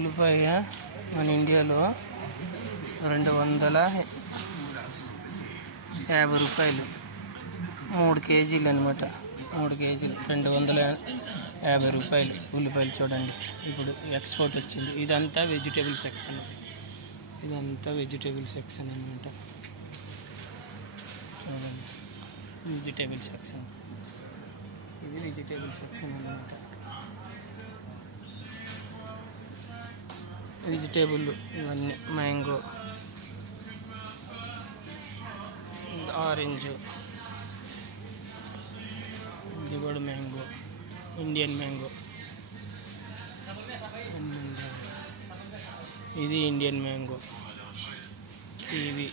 ఉల్లిపాయ మన ఇండియాలో 250 రూపాయలు, 3 కేజీలు అనమాట. 3 కేజీలు 250 రూపాయలు ఉల్లిపాయలు. చూడండి, ఇప్పుడు ఎక్స్పోర్ట్ వచ్చింది. ఇదంతా వెజిటేబుల్ సెక్షన్, అనమాట. చూడండి, వెజిటేబుల్ సెక్షన్, ఇది వెజిటేబుల్ సెక్షన్ అనమాట. వెజిటేబుల్ ఇవన్నీ మ్యాంగో, ఆరెంజ్, ఇది కూడా మ్యాంగో, ఇండియన్ మ్యాంగో, ఇది ఇండియన్ మ్యాంగో, కివి.